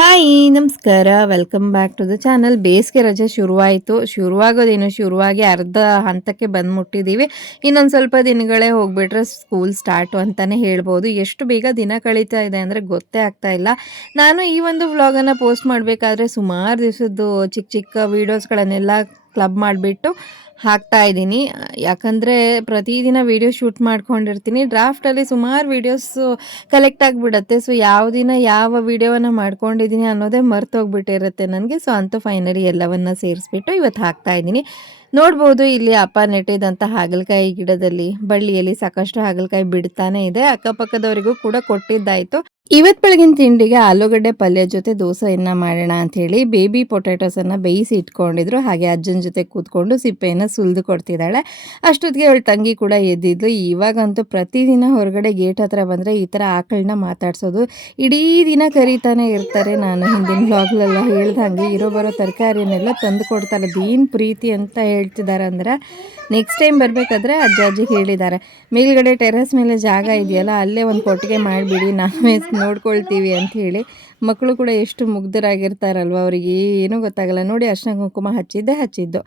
Hi ನಮಸ್ಕಾರ. Welcome back to the channel ಬೇಸಿಗೆ ರಜೆ ಶುರುವಾಯಿತು. ಶುರುವಾಗೋದೇನು? ಶುರುವಾಗಿ ಅರ್ಧ ಹಂತಕ್ಕೆ ಬಂದು ಮುಟ್ಟಿದ್ದೀವಿ ಇನ್ನೊಂದು ಸ್ವಲ್ಪ ದಿನಗಳೇ ಹೋಗ್ಬಿಟ್ರೆ ಸ್ಕೂಲ್ ಸ್ಟಾರ್ಟು ಅಂತಲೇ ಹೇಳ್ಬೋದು. ಎಷ್ಟು ಬೇಗ ದಿನ ಕಳೀತಾ ಇದೆ ಅಂದರೆ ಗೊತ್ತೇ ಆಗ್ತಾ ಇಲ್ಲ. ನಾನು ಈ ಒಂದು ವ್ಲಾಗನ್ನು ಪೋಸ್ಟ್ ಮಾಡಬೇಕಾದ್ರೆ ಸುಮಾರು ದಿವಸದ್ದು ಚಿಕ್ಕ ಚಿಕ್ಕ ವೀಡಿಯೋಸ್ಗಳನ್ನೆಲ್ಲ ಕ್ಲಬ್ ಮಾಡಿಬಿಟ್ಟು ಹಾಕ್ತಾ ಇದ್ದೀನಿ. ಯಾಕಂದರೆ ಪ್ರತಿದಿನ ವೀಡಿಯೋ ಶೂಟ್ ಮಾಡ್ಕೊಂಡಿರ್ತೀನಿ. ಡ್ರಾಫ್ಟಲ್ಲಿ ಸುಮಾರು ವೀಡಿಯೋಸು ಕಲೆಕ್ಟ್ ಆಗಿಬಿಡತ್ತೆ. ಸೊ ಯಾವ ದಿನ ಯಾವ ವೀಡಿಯೋವನ್ನು ಮಾಡ್ಕೊಂಡಿದ್ದೀನಿ ಅನ್ನೋದೇ ಮರ್ತೋಗ್ಬಿಟ್ಟಿರುತ್ತೆ ನನಗೆ. ಸೊ ಅಂತೂ ಫೈನಲಿ ಎಲ್ಲವನ್ನು ಸೇರಿಸ್ಬಿಟ್ಟು ಇವತ್ತು ಹಾಕ್ತಾ ಇದ್ದೀನಿ. ನೋಡ್ಬೋದು ಇಲ್ಲಿ ಅಪ್ಪ ನೆಟ್ಟಿದಂಥ ಹಾಗಲಕಾಯಿ ಗಿಡದಲ್ಲಿ, ಬಳ್ಳಿಯಲ್ಲಿ ಸಾಕಷ್ಟು ಹಾಗಲಕಾಯಿ ಬಿಡ್ತಾನೆ ಇದೆ. ಅಕ್ಕಪಕ್ಕದವರಿಗೂ ಕೂಡ ಕೊಟ್ಟಿದ್ದಾಯಿತು. ಇವತ್ತು ಬೆಳಗಿನ ತಿಂಡಿಗೆ ಆಲೂಗಡ್ಡೆ ಪಲ್ಯ ಜೊತೆ ದೋಸೆಯನ್ನು ಮಾಡೋಣ ಹೇಳಿ ಬೇಬಿ ಪೊಟ್ಯಾಟೋಸನ್ನು ಬೇಯಿಸಿ ಇಟ್ಕೊಂಡಿದ್ರು. ಹಾಗೆ ಅಜ್ಜನ ಜೊತೆ ಕೂತ್ಕೊಂಡು ಸಿಪ್ಪೆಯನ್ನು ಸುಲಿದು ಕೊಡ್ತಿದ್ದಾಳೆ. ಅಷ್ಟೊತ್ತಿಗೆ ಅವಳ ತಂಗಿ ಕೂಡ ಎದ್ದಿದ್ಲು. ಇವಾಗಂತೂ ಪ್ರತಿದಿನ ಹೊರಗಡೆ ಗೇಟ್ ಹತ್ರ ಬಂದರೆ ಈ ಥರ ಆಕಳನ್ನ ಮಾತಾಡ್ಸೋದು ಇಡೀ ದಿನ ಕರೀತಾನೆ ಇರ್ತಾರೆ. ನಾನು ಹಿಂದಿನ ಬ್ಲಾಗ್ಲೆಲ್ಲ ಹೇಳ್ದಂಗೆ ಇರೋ ಬರೋ ತರಕಾರಿಯನ್ನೆಲ್ಲ ತಂದು ಕೊಡ್ತಾರೆ. ದೀನ್ ಪ್ರೀತಿ ಅಂತ ಹೇಳ್ತಿದ್ದಾರೆ ಅಂದ್ರೆ ನೆಕ್ಸ್ಟ್ ಟೈಮ್ ಬರಬೇಕಾದ್ರೆ ಅಜ್ಜ ಅಜ್ಜಿ ಹೇಳಿದ್ದಾರೆ. ಮೇಲ್ಗಡೆ ಟೆರೆಸ್ ಮೇಲೆ ಜಾಗ ಇದೆಯಲ್ಲ, ಅಲ್ಲೇ ಒಂದು ಕೊಟ್ಟಿಗೆ ಮಾಡಿಬಿಡಿ. ನಾವೇ ನೋಡ್ಕೊಳ್ತೀವಿ ಅಂತ ಹೇಳಿ ಮಕ್ಕಳು ಕೂಡ ಎಷ್ಟು ಮುಗ್ಧರಾಗಿರ್ತಾರಲ್ವ ಅವರಿಗೆ ಏನೂ ಗೊತ್ತಾಗಲ್ಲ. ನೋಡಿ ಅರ್ಶನ ಕುಂಕುಮ ಹಚ್ಚಿದ್ದೆ ಹಚ್ಚಿದ್ದು.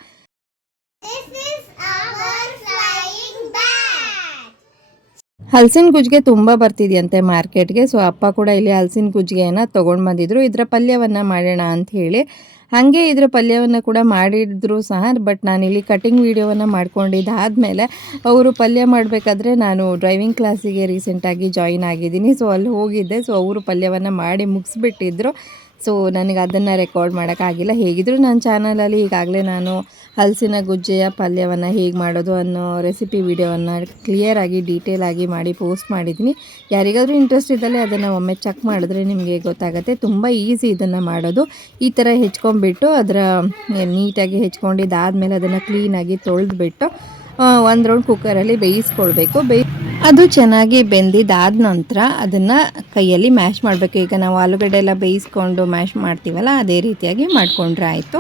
ಹಲಸಿನ ಗುಜ್ಜಿಗೆ ತುಂಬ ಬರ್ತಿದೆಯಂತೆ ಮಾರ್ಕೆಟ್ಗೆ. ಸೊ ಅಪ್ಪ ಕೂಡ ಇಲ್ಲಿ ಹಲಸಿನ ಗುಜ್ಜಿಗೆಯನ್ನು ತೊಗೊಂಡು ಬಂದಿದ್ರು. ಇದರ ಪಲ್ಯವನ್ನು ಮಾಡೋಣ ಅಂತ ಹೇಳಿ ಹಾಗೆ ಇದರ ಪಲ್ಯವನ್ನು ಕೂಡ ಮಾಡಿದ್ರು ಸಹ ಬಟ್ ನಾನು ಇಲ್ಲಿ ಕಟಿಂಗ್ ವೀಡಿಯೋವನ್ನು ಮಾಡ್ಕೊಂಡಿದ್ದಾದಮೇಲೆ ಅವರು ಪಲ್ಯ ಮಾಡಬೇಕಾದ್ರೆ ನಾನು ಡ್ರೈವಿಂಗ್ ಕ್ಲಾಸಿಗೆ ರೀಸೆಂಟಾಗಿ ಜಾಯಿನ್ ಆಗಿದ್ದೀನಿ. ಸೊ ಅಲ್ಲಿ ಹೋಗಿದ್ದೆ. ಸೊ ಅವರು ಪಲ್ಯವನ್ನು ಮಾಡಿ ಮುಗಿಸ್ಬಿಟ್ಟಿದ್ರು. ಸೊ ನನಗೆ ಅದನ್ನು ರೆಕಾರ್ಡ್ ಮಾಡೋಕ್ಕಾಗಿಲ್ಲ ಹೇಗಿದ್ದರೂ ನನ್ನ ಚಾನಲಲ್ಲಿ ಈಗಾಗಲೇ ನಾನು ಹಲಸಿನ ಗುಜ್ಜೆಯ ಪಲ್ಯವನ್ನು ಹೇಗೆ ಮಾಡೋದು ಅನ್ನೋ ರೆಸಿಪಿ ವಿಡಿಯೋವನ್ನು ಕ್ಲಿಯರಾಗಿ ಡೀಟೇಲಾಗಿ ಮಾಡಿ ಪೋಸ್ಟ್ ಮಾಡಿದ್ದೀನಿ. ಯಾರಿಗಾದರೂ ಇಂಟ್ರೆಸ್ಟ್ ಇದ್ದಲ್ಲಿ ಅದನ್ನು ಒಮ್ಮೆ ಚೆಕ್ ಮಾಡಿದ್ರೆ ನಿಮಗೆ ಗೊತ್ತಾಗುತ್ತೆ. ತುಂಬ ಈಸಿ ಇದನ್ನು ಮಾಡೋದು. ಈ ಥರ ಹೆಚ್ಕೊಂಡ್ಬಿಟ್ಟು ಅದರ, ನೀಟಾಗಿ ಹೆಚ್ಕೊಂಡಿದ್ದಾದಮೇಲೆ ಅದನ್ನು ಕ್ಲೀನಾಗಿ ತೊಳೆದ್ಬಿಟ್ಟು ಒಂದು ರೌಂಡ್ ಕುಕ್ಕರಲ್ಲಿ ಬೇಯಿಸ್ಕೊಳ್ಬೇಕು. ಬೇಯಿ ಅದು ಚೆನ್ನಾಗಿ ಬೆಂದಿದ್ದಾದ ನಂತರ ಅದನ್ನು ಕೈಯಲ್ಲಿ ಮ್ಯಾಶ್ ಮಾಡಬೇಕು. ಈಗ ನಾವು ಆಲೂಗಡ್ಡೆ ಎಲ್ಲ ಬೇಯಿಸ್ಕೊಂಡು ಮ್ಯಾಶ್ ಮಾಡ್ತೀವಲ್ಲ ಅದೇ ರೀತಿಯಾಗಿ ಮಾಡಿಕೊಂಡ್ರೆ ಆಯಿತು.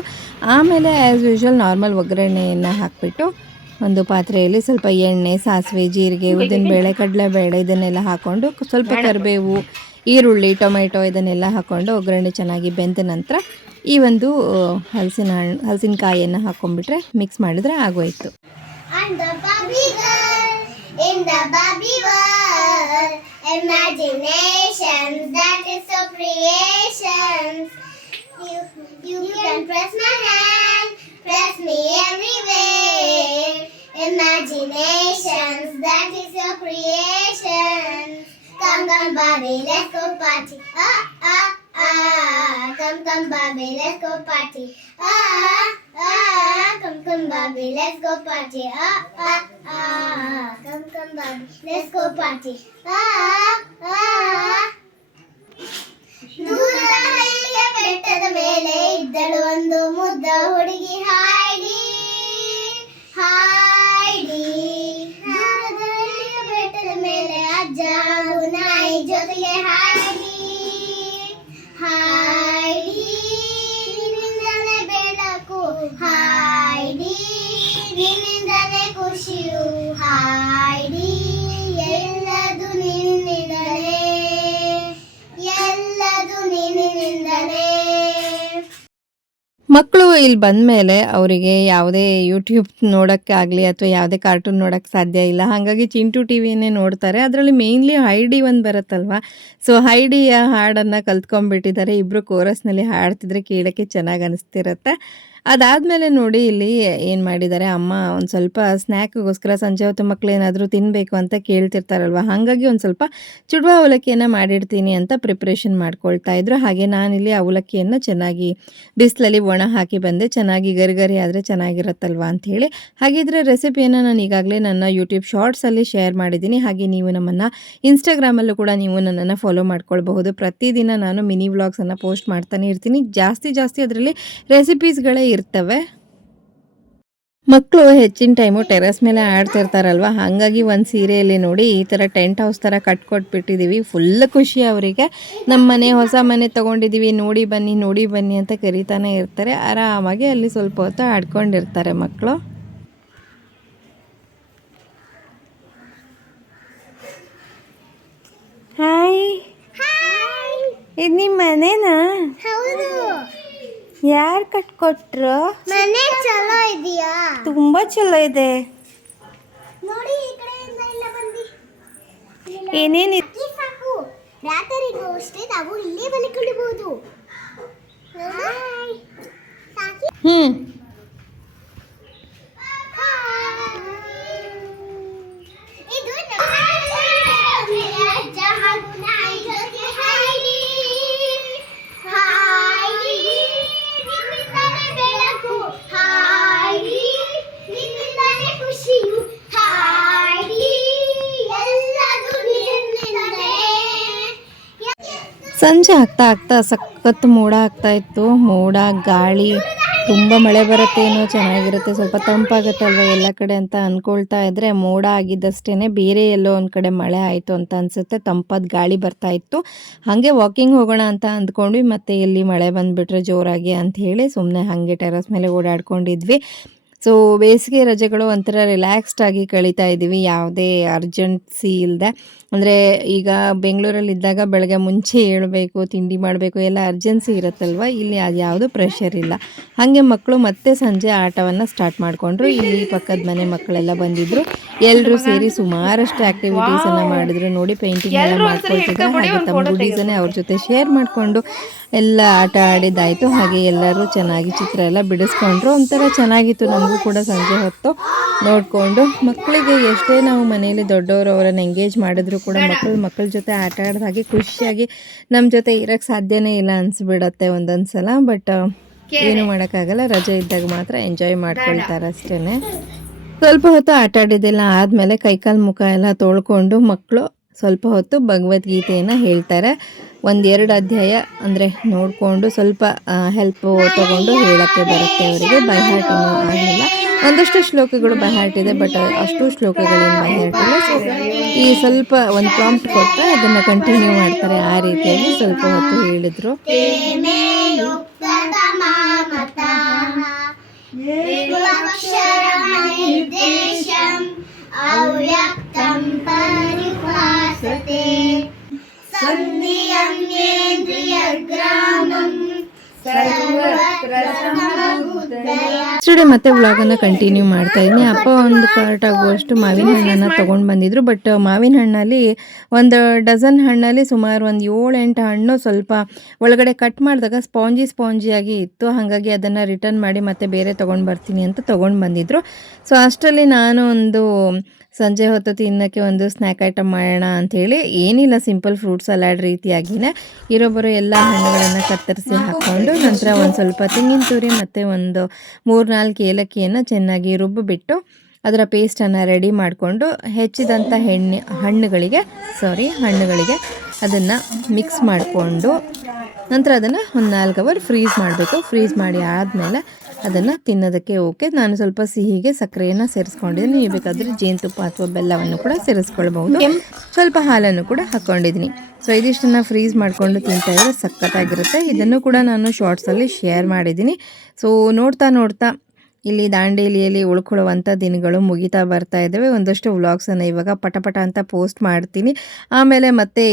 ಆಮೇಲೆ ಆ್ಯಸ್ ಯೂಶ್ವಲ್ ನಾರ್ಮಲ್ ಒಗ್ಗರಣೆಯನ್ನು ಹಾಕಿಬಿಟ್ಟು ಒಂದು ಪಾತ್ರೆಯಲ್ಲಿ ಸ್ವಲ್ಪ ಎಣ್ಣೆ ಸಾಸಿವೆ ಜೀರಿಗೆ ಉದ್ದಿನ ಬೇಳೆ ಕಡಲೆ ಕಡಲೆಬೇಳೆ ಇದನ್ನೆಲ್ಲ ಹಾಕ್ಕೊಂಡು ಸ್ವಲ್ಪ ಕರಿಬೇವು ಈರುಳ್ಳಿ ಟೊಮೆಟೊ ಇದನ್ನೆಲ್ಲ ಹಾಕ್ಕೊಂಡು ಒಗ್ಗರಣೆ ಚೆನ್ನಾಗಿ ಬೆಂದ ನಂತರ ಈ ಒಂದು ಹಲಸಿನ ಹಣ್ಣು ಹಲಸಿನಕಾಯಿಯನ್ನು ಹಾಕ್ಕೊಂಡ್ಬಿಟ್ರೆ ಮಿಕ್ಸ್ ಮಾಡಿದ್ರೆ ಆಗೋಯ್ತು. I'm the Barbie girl in the Barbie world. Imaginations, that is so creations. You, you, can press my hand, press me everywhere. Imaginations, that is your creation. Come, come, Barbie, let's go party. Ah, ah, ah. Come, come, Barbie, let's go party. Ah. ಕಾಮ್ ಕಾಮ್ ಬಬೆಟ್ಸ್ ಬೆಟ್ಟದ ಮೇಲೆ ಇದ್ದಳು ಒಂದು ಮುದ್ದ ಹುಡುಗಿ. ಹಾಡಿ ಹೈಡಿ ನೂರದ ಬೆಟ್ಟದ ಮೇಲೆ ಅಜ್ಜಾ ನಾಯಿ ಜೊತೆಗೆ ಹೈ ಮಕ್ಕಳು ಇಲ್ಲಿ ಬಂದಮೇಲೆ ಅವರಿಗೆ ಯಾವುದೇ ಯೂಟ್ಯೂಬ್ ನೋಡೋಕ್ಕಾಗಲಿ ಅಥವಾ ಯಾವುದೇ ಕಾರ್ಟೂನ್ ನೋಡೋಕ್ಕೆ ಸಾಧ್ಯ ಇಲ್ಲ. ಹಾಗಾಗಿ ಚಿಂಟು ಟಿ ವಿನೇ ನೋಡ್ತಾರೆ. ಅದರಲ್ಲಿ ಮೇಯ್ನ್ಲಿ ಹೈಡಿ ಒಂದು ಬರುತ್ತಲ್ವ? ಸೊ ಹೈಡಿಯ ಹಾಡನ್ನು ಕಲ್ತ್ಕೊಂಡ್ಬಿಟ್ಟಿದ್ದಾರೆ. ಇಬ್ಬರು ಕೋರಸ್ನಲ್ಲಿ ಹಾಡ್ತಿದ್ರೆ ಕೇಳೋಕ್ಕೆ ಚೆನ್ನಾಗಿ ಅನಿಸ್ತಿರುತ್ತೆ. ಅದಾದಮೇಲೆ ನೋಡಿ ಇಲ್ಲಿ ಏನು ಮಾಡಿದ್ದಾರೆ, ಅಮ್ಮ ಒಂದು ಸ್ವಲ್ಪ ಸ್ನ್ಯಾಕ್ಗೋಸ್ಕರ ಸಂಜೆ ಹೊತ್ತು ಮಕ್ಳು ಏನಾದರೂ ತಿನ್ನಬೇಕು ಅಂತ ಕೇಳ್ತಿರ್ತಾರಲ್ವ? ಹಾಗಾಗಿ ಒಂದು ಸ್ವಲ್ಪ ಚುಡುವ ಅವಲಕ್ಕಿಯನ್ನು ಮಾಡಿಡ್ತೀನಿ ಅಂತ ಪ್ರಿಪ್ರೇಷನ್ ಮಾಡ್ಕೊಳ್ತಾ ಇದ್ರು. ಹಾಗೆ ನಾನಿಲ್ಲಿ ಅವಲಕ್ಕಿಯನ್ನು ಚೆನ್ನಾಗಿ ಬಿಸಿಲಲ್ಲಿ ಒಣ ಹಾಕಿ ಬಂದೆ. ಚೆನ್ನಾಗಿ ಗರಿಗರಿ ಆದರೆ ಚೆನ್ನಾಗಿರುತ್ತಲ್ವ ಅಂಥೇಳಿ ಹಾಗಿದ್ರೆ ರೆಸಿಪಿಯನ್ನು ನಾನು ಈಗಾಗಲೇ ನನ್ನ ಯೂಟ್ಯೂಬ್ ಶಾರ್ಟ್ಸಲ್ಲಿ ಶೇರ್ ಮಾಡಿದ್ದೀನಿ. ಹಾಗೆ ನೀವು ನಮ್ಮನ್ನು ಇನ್ಸ್ಟಾಗ್ರಾಮಲ್ಲೂ ಕೂಡ ನೀವು ನನ್ನನ್ನು ಫಾಲೋ ಮಾಡ್ಕೊಳ್ಬಹುದು. ಪ್ರತಿದಿನ ನಾನು ಮಿನಿ ವ್ಲಾಗ್ಸನ್ನು ಪೋಸ್ಟ್ ಮಾಡ್ತಾನೆ ಇರ್ತೀನಿ. ಜಾಸ್ತಿ ಜಾಸ್ತಿ ಅದರಲ್ಲಿ ರೆಸಿಪೀಸ್ಗಳೇ ಇರ್ತವೆ. ಮಕ್ಕಳು ಹೆಚ್ಚಿನ ಟೈಮು ಟೆರೆಸ್ ಮೇಲೆ ಆಡ್ತಿರ್ತಾರಲ್ವ ಹಾಗಾಗಿ ಒಂದು ಸೀರೆಯಲ್ಲಿ ನೋಡಿ ಈ ಥರ ಟೆಂಟ್ ಹೌಸ್ ಥರ ಕಟ್ಕೊಟ್ಬಿಟ್ಟಿದ್ದೀವಿ ಫುಲ್ ಖುಷಿ ಅವರಿಗೆ. ನಮ್ಮ ಮನೆ ಹೊಸ ಮನೆ ತೊಗೊಂಡಿದ್ದೀವಿ ನೋಡಿ ಬನ್ನಿ ನೋಡಿ ಬನ್ನಿ ಅಂತ ಕರಿತಾನೆ ಇರ್ತಾರೆ. ಆರಾಮಾಗಿ ಅಲ್ಲಿ ಸ್ವಲ್ಪ ಹೊತ್ತು ಆಡ್ಕೊಂಡಿರ್ತಾರೆ ಮಕ್ಕಳು ಹಾಯ್ ಇದು ನಿಮ್ಮ ಮನೆನಾ? ಯಾರು ಕಟ್ಕೊಟ್ರು? ಮನೆ ಚಲೋ ಇದೆಯಾ? ತುಂಬಾ ಚಲೋ ಇದೆ. ನೋಡಿ ಈ ಕಡೆಯಿಂದ ಇಲ್ಲ ಬಂದಿ. ಏನೇನು ಅಕ್ಕಿ ಸಾಕು. ರಾತ್ರಿಗೂ ಅಷ್ಟೇ ನಾವು ಇಲ್ಲೇ ಮಲ್ಕೊಳ್ಳಬಹುದು ಸಾಕಿ ಸಂಜೆ ಆಗ್ತಾ ಆಗ್ತಾ ಸಖತ್ ಮೋಡ ಆಗ್ತಾ ಇತ್ತು. ಮೋಡ, ಗಾಳಿ, ತುಂಬ ಮಳೆ ಬರುತ್ತೇನೋ ಚೆನ್ನಾಗಿರುತ್ತೆ. ಸ್ವಲ್ಪ ತಂಪಾಗುತ್ತೆ ಅಲ್ವಾ ಎಲ್ಲ ಕಡೆ ಅಂತ ಅಂದ್ಕೊಳ್ತಾ ಇದ್ರೆ ಮೋಡ ಆಗಿದ್ದಷ್ಟೇ ಬೇರೆ ಎಲ್ಲೋ ಒಂದು ಕಡೆ ಮಳೆ ಆಯಿತು ಅಂತ ಅನಿಸುತ್ತೆ. ತಂಪಾದ ಗಾಳಿ ಬರ್ತಾ ಇತ್ತು. ಹಾಗೆ ವಾಕಿಂಗ್ ಹೋಗೋಣ ಅಂತ ಅಂದ್ಕೊಂಡ್ವಿ. ಮತ್ತೆ ಇಲ್ಲಿ ಮಳೆ ಬಂದುಬಿಟ್ರೆ ಜೋರಾಗಿ ಅಂತ ಹೇಳಿ ಸುಮ್ಮನೆ ಹಾಗೆ ಟೆರಸ್ ಮೇಲೆ ಓಡಾಡ್ಕೊಂಡಿದ್ವಿ. ಸೊ ಬೇಸಿಗೆ ರಜೆಗಳು ಒಂಥರ ರಿಲ್ಯಾಕ್ಸ್ಡ್ ಆಗಿ ಕಳೀತಾ ಇದ್ದೀವಿ. ಯಾವುದೇ ಅರ್ಜೆನ್ಸಿ ಇಲ್ಲದೆ ಅಂದರೆ ಈಗ ಬೆಂಗಳೂರಲ್ಲಿ ಇದ್ದಾಗ ಬೆಳಗ್ಗೆ ಮುಂಚೆ ಹೇಳಬೇಕು ತಿಂಡಿ ಮಾಡಬೇಕು ಎಲ್ಲ ಅರ್ಜೆನ್ಸಿ ಇರುತ್ತಲ್ವ? ಇಲ್ಲಿ ಅದು ಯಾವುದು ಪ್ರೆಷರ್ ಇಲ್ಲ. ಹಾಗೆ ಮಕ್ಕಳು ಮತ್ತೆ ಸಂಜೆ ಆಟವನ್ನು ಸ್ಟಾರ್ಟ್ ಮಾಡಿಕೊಂಡ್ರು. ಇಲ್ಲಿ ಪಕ್ಕದ ಮನೆ ಮಕ್ಕಳೆಲ್ಲ ಬಂದಿದ್ರು. ಎಲ್ಲರೂ ಸೇರಿ ಸುಮಾರಷ್ಟು ಆ್ಯಕ್ಟಿವಿಟೀಸನ್ನು ಮಾಡಿದ್ರು. ನೋಡಿ ಪೇಂಟಿಂಗ್ ಎಲ್ಲ ಮಾಡ್ಕೊಳ್ತಿದ್ರು. ಹಾಗೆ ತಮ್ಮ ಗುಡೀಸನ್ನೇ ಅವ್ರ ಜೊತೆ ಶೇರ್ ಮಾಡಿಕೊಂಡು ಎಲ್ಲ ಆಟ ಆಡಿದ್ದಾಯಿತು. ಹಾಗೆ ಎಲ್ಲರೂ ಚೆನ್ನಾಗಿ ಚಿತ್ರ ಎಲ್ಲ ಬಿಡಿಸ್ಕೊಂಡ್ರು. ಒಂಥರ ಚೆನ್ನಾಗಿತ್ತು ನಮಗೂ. ಕೂಡ ಸಂಜೆ ಹೊತ್ತು ನೋಡಿಕೊಂಡು ಮಕ್ಕಳಿಗೆ ಎಷ್ಟೇ ನಾವು ಮನೆಯಲ್ಲಿ ದೊಡ್ಡವರು ಅವರನ್ನು ಎಂಗೇಜ್ ಮಾಡಿದ್ರು ಕೂಡ ಮಕ್ಕಳು ಮಕ್ಕಳ ಜೊತೆ ಆಟ ಆಡಿದ ಹಾಗೆ ಖುಷಿಯಾಗಿ ನಮ್ಮ ಜೊತೆ ಇರೋಕ್ಕೆ ಸಾಧ್ಯನೇ ಇಲ್ಲ ಅನಿಸ್ಬಿಡತ್ತೆ ಒಂದೊಂದು ಸಲ ಬಟ್ ಏನು ಮಾಡೋಕ್ಕಾಗಲ್ಲ. ರಜೆ ಇದ್ದಾಗ ಮಾತ್ರ ಎಂಜಾಯ್ ಮಾಡ್ಕೊಳ್ತಾರೆ ಅಷ್ಟೇ ಸ್ವಲ್ಪ ಹೊತ್ತು ಆಟ ಆಡಿದ್ದೆಲ್ಲ ಆದಮೇಲೆ ಕೈಕಾಲು ಮುಖ ಎಲ್ಲ ತೊಳ್ಕೊಂಡು ಮಕ್ಕಳು ಸ್ವಲ್ಪ ಹೊತ್ತು ಭಗವದ್ಗೀತೆಯನ್ನು ಹೇಳ್ತಾರೆ. ಒಂದೆರಡು ಅಧ್ಯಾಯ ಅಂದರೆ ನೋಡಿಕೊಂಡು ಸ್ವಲ್ಪ ಹೆಲ್ಪ್ ತಗೊಂಡು ಹೇಳೋಕ್ಕೆ ಬರುತ್ತೆ ಅವರಿಗೆ. ಬೈ ಇನ್ನೂ ಆಗಲಿಲ್ಲ. ಒಂದಷ್ಟು ಶ್ಲೋಕಗಳು ಬೈ ಇದೆ ಬಟ್ ಅಷ್ಟು ಶ್ಲೋಕಗಳೇನು ಬೈ ಇಲ್ಲ. ಈ ಸ್ವಲ್ಪ ಒಂದು ಪ್ರಾಂಪ್ಟ್ ಕೊಟ್ಟರೆ ಅದನ್ನು ಕಂಟಿನ್ಯೂ ಮಾಡ್ತಾರೆ ಆ ರೀತಿಯಲ್ಲಿ ಸ್ವಲ್ಪ ಹೊತ್ತು ಹೇಳಿದರು. ಅವ್ಯಕ್ತ ನೆಕ್ಸ್ಟ್ ಮತ್ತೆ ವ್ಲಾಗನ್ನು ಕಂಟಿನ್ಯೂ ಮಾಡ್ತಾ ಇದ್ದೀನಿ ಅಪ್ಪ ಒಂದು ಕಾರ್ಟ್ ಆಗುವಷ್ಟು ಮಾವಿನ ಹಣ್ಣನ್ನು ತೊಗೊಂಡು ಬಂದಿದ್ರು ಬಟ್ ಮಾವಿನ ಹಣ್ಣಲ್ಲಿ ಒಂದು ಡಜನ್ ಹಣ್ಣಲ್ಲಿ ಸುಮಾರು ಒಂದು ಏಳು ಎಂಟು ಹಣ್ಣು ಸ್ವಲ್ಪ ಒಳಗಡೆ ಕಟ್ ಮಾಡಿದಾಗ ಸ್ಪಾಂಜಿ ಸ್ಪಾಂಜಿಯಾಗಿ ಇತ್ತು. ಹಾಗಾಗಿ ಅದನ್ನು ರಿಟರ್ನ್ ಮಾಡಿ ಮತ್ತೆ ಬೇರೆ ತೊಗೊಂಡು ಬರ್ತೀನಿ ಅಂತ ತೊಗೊಂಡು ಬಂದಿದ್ರು. ಸೊ ಅಷ್ಟರಲ್ಲಿ ನಾನು ಒಂದು ಸಂಜೆ ಹೊತ್ತು ತಿನ್ನೋಕ್ಕೆ ಒಂದು ಸ್ನ್ಯಾಕ್ ಐಟಮ್ ಮಾಡೋಣ ಅಂಥೇಳಿ ಏನಿಲ್ಲ ಸಿಂಪಲ್ ಫ್ರೂಟ್ ಸಲಾಡ್ ರೀತಿಯಾಗಿನೇ ಇರೋಬ್ಬರು ಎಲ್ಲ ಹಣ್ಣುಗಳನ್ನು ಕತ್ತರಿಸಿ ಹಾಕ್ಕೊಂಡು ನಂತರ ಒಂದು ಸ್ವಲ್ಪ ತೆಂಗಿನ ತುರಿ ಮತ್ತು ಒಂದು ಮೂರು ನಾಲ್ಕು ಏಲಕ್ಕಿಯನ್ನು ಚೆನ್ನಾಗಿ ರುಬ್ಬಿಬಿಟ್ಟು ಅದರ ಪೇಸ್ಟನ್ನು ರೆಡಿ ಮಾಡಿಕೊಂಡು ಹೆಚ್ಚಿದಂಥ ಹೆಣ್ಣು ಹಣ್ಣುಗಳಿಗೆ ಸಾರಿ ಹಣ್ಣುಗಳಿಗೆ ಅದನ್ನು ಮಿಕ್ಸ್ ಮಾಡಿಕೊಂಡು ನಂತರ ಅದನ್ನು ಒಂದು ನಾಲ್ಕು ಅವರ್ ಫ್ರೀಸ್ ಮಾಡಬೇಕು. ಫ್ರೀಸ್ ಮಾಡಿ ಆದಮೇಲೆ ಅದನ್ನು ತಿನ್ನೋದಕ್ಕೆ ಓಕೆ ನಾನು ಸ್ವಲ್ಪ ಸಿಹಿಗೆ ಸಕ್ಕರೆಯನ್ನು ಸೇರಿಸ್ಕೊಂಡಿದ್ದೀನಿ. ನೀವು ಬೇಕಾದರೆ ಜೇನುತುಪ್ಪ ಅಥವಾ ಬೆಲ್ಲವನ್ನು ಕೂಡ ಸೇರಿಸ್ಕೊಳ್ಬಹುದು. ಸ್ವಲ್ಪ ಹಾಲನ್ನು ಕೂಡ ಹಾಕ್ಕೊಂಡಿದ್ದೀನಿ ಸೊ ಇದಿಷ್ಟನ್ನು ಫ್ರೀಸ್ ಮಾಡಿಕೊಂಡು ತಿಂತಾ ಇದ್ರೆ ಸಖತ್ತಾಗಿರುತ್ತೆ. ಇದನ್ನು ಕೂಡ ನಾನು ಶಾರ್ಟ್ಸಲ್ಲಿ ಶೇರ್ ಮಾಡಿದ್ದೀನಿ. ಸೊ ನೋಡ್ತಾ ನೋಡ್ತಾ ಇಲ್ಲಿ ದಾಂಡೇಲಿಯಲ್ಲಿ ಉಳ್ಕೊಳ್ಳುವಂಥ ದಿನಗಳು ಮುಗಿತಾ ಬರ್ತಾ ಇದ್ದಾವೆ. ಒಂದಷ್ಟು ವ್ಲಾಗ್ಸನ್ನು ಇವಾಗ ಪಟಪಟ ಅಂತ ಪೋಸ್ಟ್ ಮಾಡ್ತೀನಿ. ಆಮೇಲೆ ಮತ್ತೆ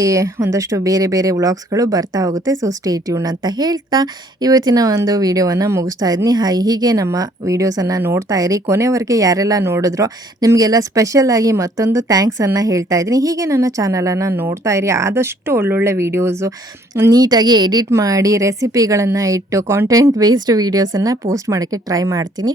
ಒಂದಷ್ಟು ಬೇರೆ ಬೇರೆ ವ್ಲಾಗ್ಸ್ಗಳು ಬರ್ತಾ ಹೋಗುತ್ತೆ. ಸೊ ಸ್ಟೇ ಟ್ಯೂನ್ ಅಂತ ಹೇಳ್ತಾ ಇವತ್ತಿನ ಒಂದು ವಿಡಿಯೋವನ್ನು ಮುಗಿಸ್ತಾ ಇದ್ದೀನಿ. ಹೈ ಹೀಗೆ ನಮ್ಮ ವೀಡಿಯೋಸನ್ನು ನೋಡ್ತಾ ಇರಿ. ಕೊನೆವರೆಗೆ ಯಾರೆಲ್ಲ ನೋಡಿದ್ರು ನಿಮಗೆಲ್ಲ ಸ್ಪೆಷಲ್ ಆಗಿ ಮತ್ತೊಂದು ಥ್ಯಾಂಕ್ಸನ್ನು ಹೇಳ್ತಾ ಇದ್ದೀನಿ. ಹೀಗೆ ನನ್ನ ಚಾನಲನ್ನು ನೋಡ್ತಾ ಇರಿ. ಆದಷ್ಟು ಒಳ್ಳೊಳ್ಳೆ ವೀಡಿಯೋಸು ನೀಟಾಗಿ ಎಡಿಟ್ ಮಾಡಿ ರೆಸಿಪಿಗಳನ್ನು ಇಟ್ಟು ಕಾಂಟೆಂಟ್ ಬೇಸ್ಡ್ ವೀಡಿಯೋಸನ್ನು ಪೋಸ್ಟ್ ಮಾಡೋಕ್ಕೆ ಟ್ರೈ ಮಾಡ್ತೀನಿ.